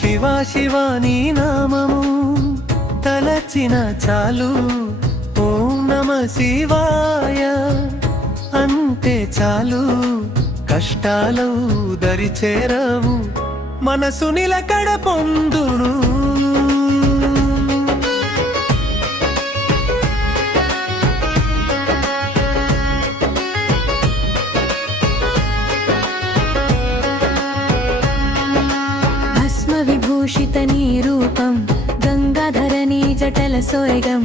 శివ శివ నీ నామము తలచిన చాలు, ఓం నమ శివాయ అంటే చాలు, కష్టాలు దరిచేరవు, మనసు నిలకడ పొందును. విభూషిత నీ రూపం, గంగాధర నీ జటల సోయగం,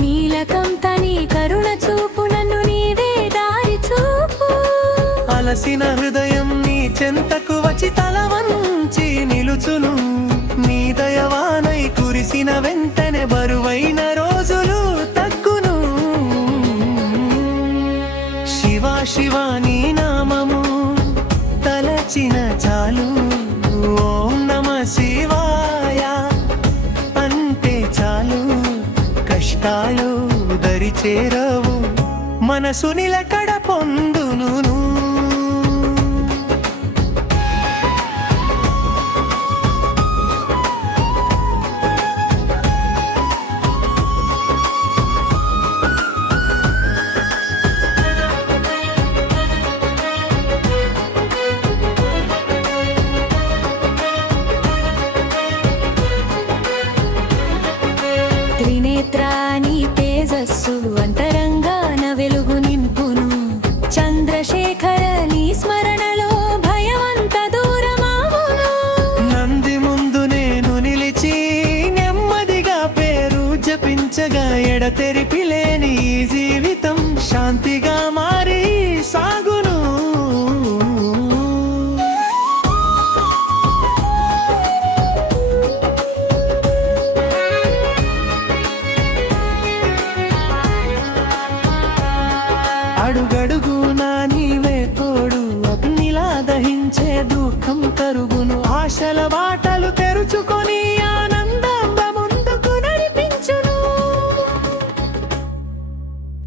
నీలకం తని కరుణ చూపు, నన్ను నీవే దారి చూపు. అలసిన హృదయం నీ చెంతకు వచ్చి తల వంచి నిలుచును, నీ దయవానై కురిసిన వెంటనే బరువైన రోజులు తగ్గును. శివ శివ నీ నామము తలచిన చాలు, ఓం నమ శివాయ అంటే చాలు, కష్టాలు దరిచేరవు, మనసు నిలకడ పొందును. త్రినేత్రాని తేజస్సు అంతరంగాన వెలుగు నింపును, చంద్రశేఖర నీ స్మరణలో భయమంత దూరమావును. నంది ముందు నేను నిలిచి నెమ్మదిగా పేరు జపించగా, ఎడతెరిపి లేని జీవితం శాంతిగా మారి సాగును. అడుగడుగునా నీవే తోడు, అగ్నిలా దహించే దుఃఖం తరుగును, ఆశల బాటలు తెరుచుకొని ఆనందంగా ముందుకు నడిపించును.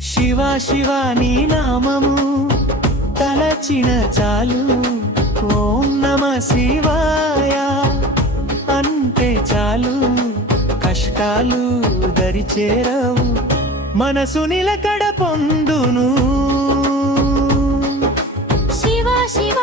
శివ శివ నీ నామము తలచిన చాలు, ఓం నమ శివాయ అంటే చాలు, కష్టాలు దరిచేరవు, మనసు నిలకడ పొందును. శివ శివ